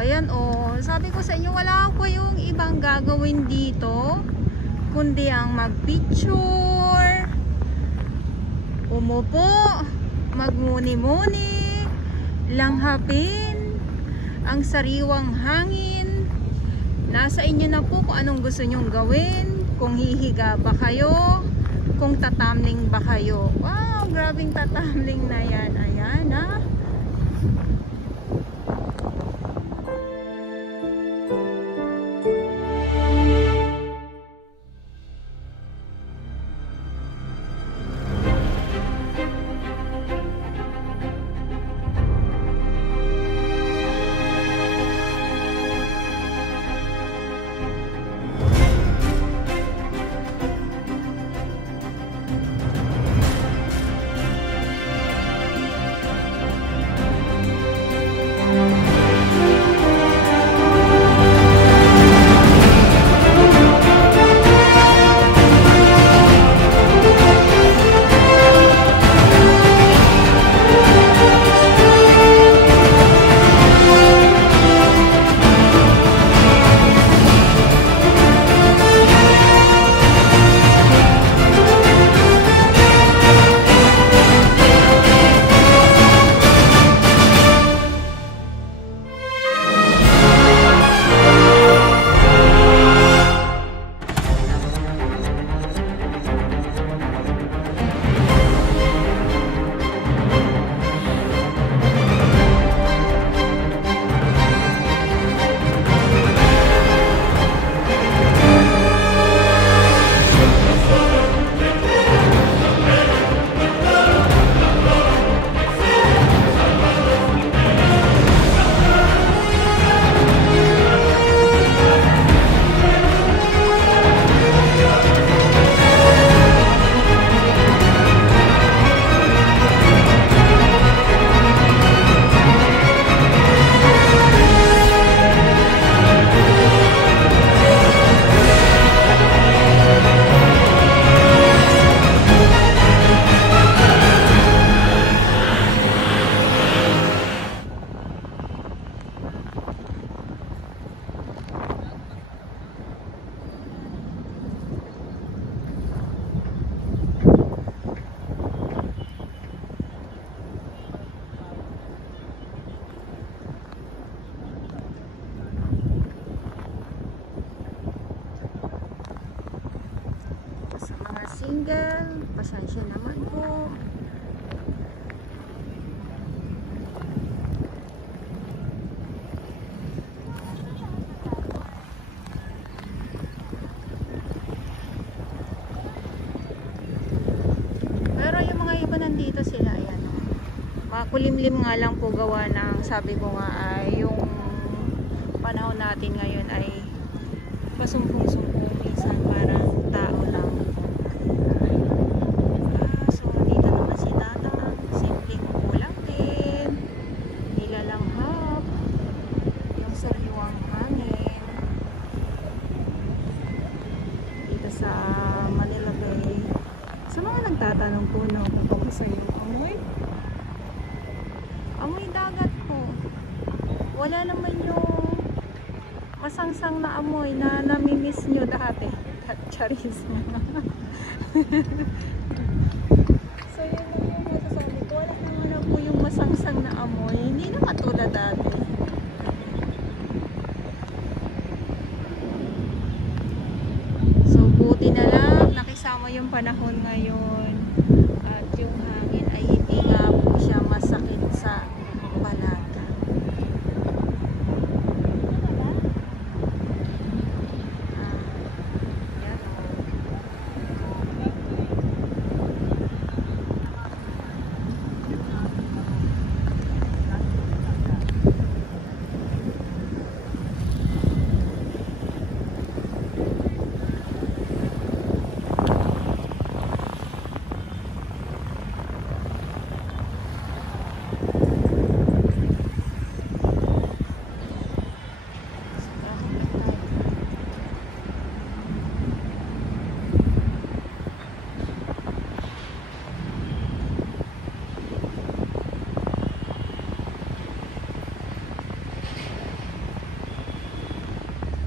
ayan oh. Sabi ko sa inyo, wala po yung ibang gagawin dito kundi ang magpicture, umupo, magmuni-muni, langhapin ang sariwang hangin. Nasa inyo na po kung anong gusto nyong gawin, kung hihiga ba kayo, kung tatamling ba kayo. Wow, grabing tatamling na yan. Ayan ah. Single, pasensya naman po. Pero yung mga iba nandito sila, ayan. Makulimlim nga lang po gawa ng, sabi ko nga ay yung panahon natin ngayon ay masumpong-sumpong, minsan parang tao lang. So dito naman si Tata, simpleng upo lang din, nilalanghap yung sariwang hangin dito sa Manila Bay. Sa mga nagtatanong po, no, kung kamusta yung amoy dagat po, wala naman yung masangsang na amoy na namimiss nyo dati. Charis na. So yun lang yung masasabi ko, wala naman na po yung masangsang na amoy, hindi na katulad dati. So buti na lang nakisama yung panahon ngayon at yung hangin ay hindi nga po siya masakit sa balat.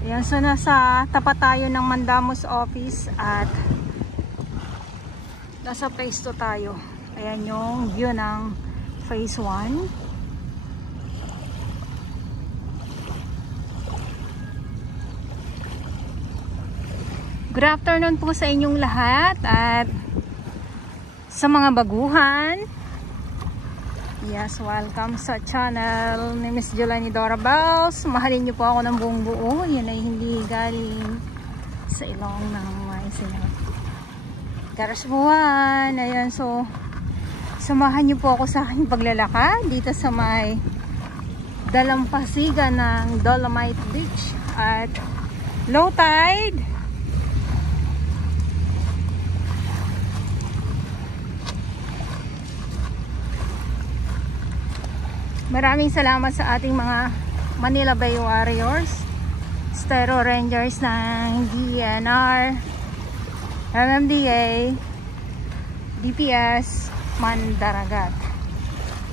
Ayan, so nasa tapat tayo ng Mandamos office at nasa phase 2 tayo. Ayan yung view ng phase 1. Good afternoon po sa inyong lahat at sa mga baguhan. Yes, welcome sa channel ni Miss Jolani Dora Bells. Mahalin niyo po ako ng buong buo. Yan ay hindi galing sa ilong ng may sinat. Karasbuhan. Ayan, so samahan niyo po ako sa aking paglalakad dito sa may dalampasigan ng Dolomite Beach at low tide. Maraming salamat sa ating mga Manila Bay Warriors, Styro Rangers ng DNR, MMDA, DPS, Mandaragat.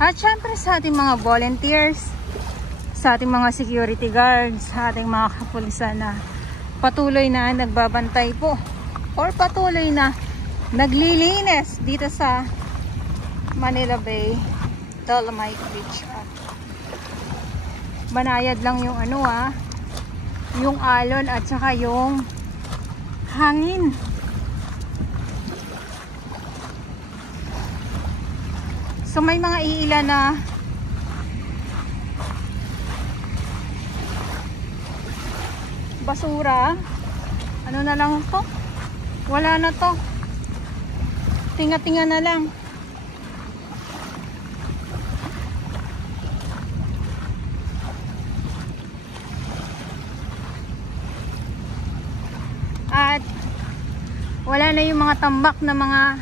At syempre sa ating mga volunteers, sa ating mga security guards, sa ating mga kapulisan na patuloy na nagbabantay po or patuloy na naglilinis dito sa Manila Bay Dolomite Beach. Banayad lang yung yung alon at saka yung hangin. So may mga iilan na basura. Ano na lang to? Wala na to. Tinga-tinga na lang. At wala na yung mga tambak na mga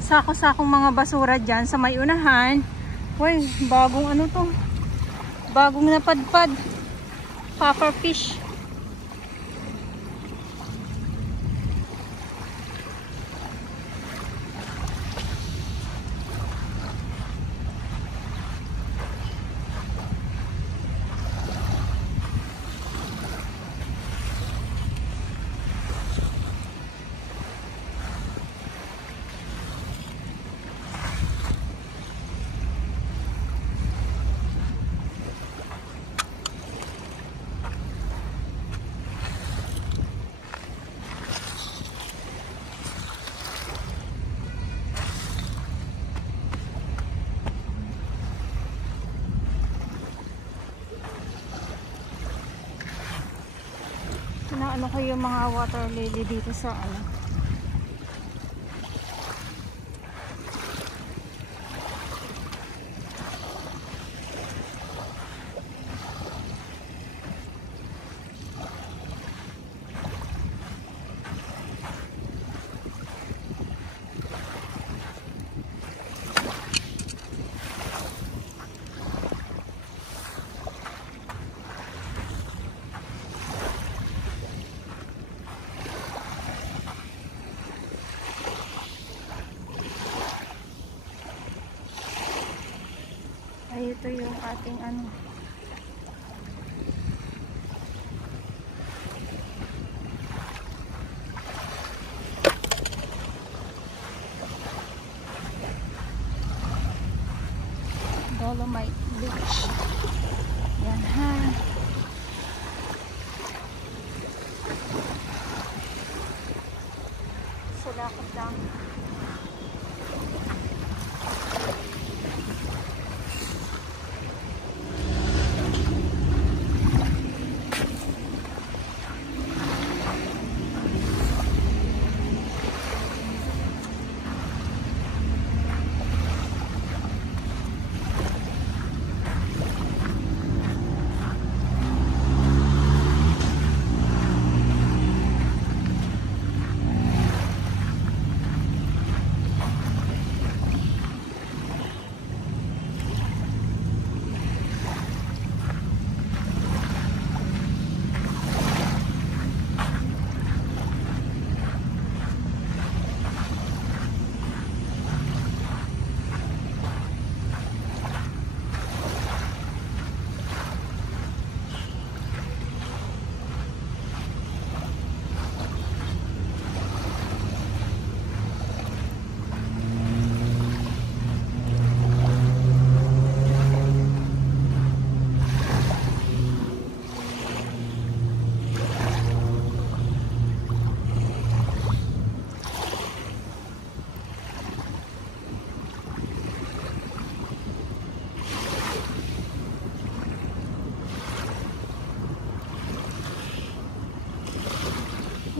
sako-sakong mga basura dyan sa may unahan. Uy, bagong to, bagong napadpad, puffer fish. Ano ko yung mga water lily dito sa ay ito yung ating Dolomite Beach. Yan ha. Salakot lang.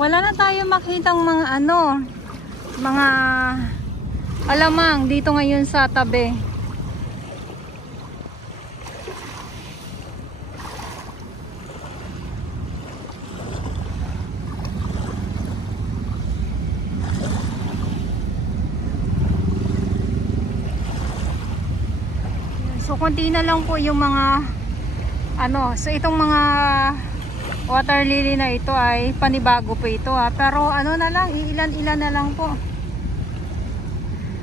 Wala na tayo makitang mga ano, mga alamang dito ngayon sa tabi. So konti na lang po yung mga ano, so itong mga water lily na ito ay panibago po ito ha. Pero ano na lang, ilan-ilan na lang po.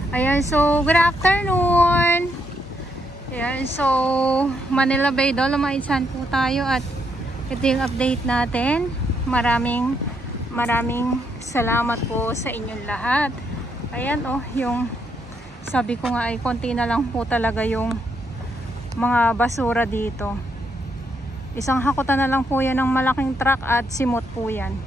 Ayan, so good afternoon. Ayan, so Manila Bay Dolomites po tayo at ito yung update natin. Maraming salamat po sa inyong lahat. Ayan oh, yung sabi ko nga ay konti na lang po talaga yung mga basura dito. Isang hakutan na lang po yan ng malaking truck at simot po yan.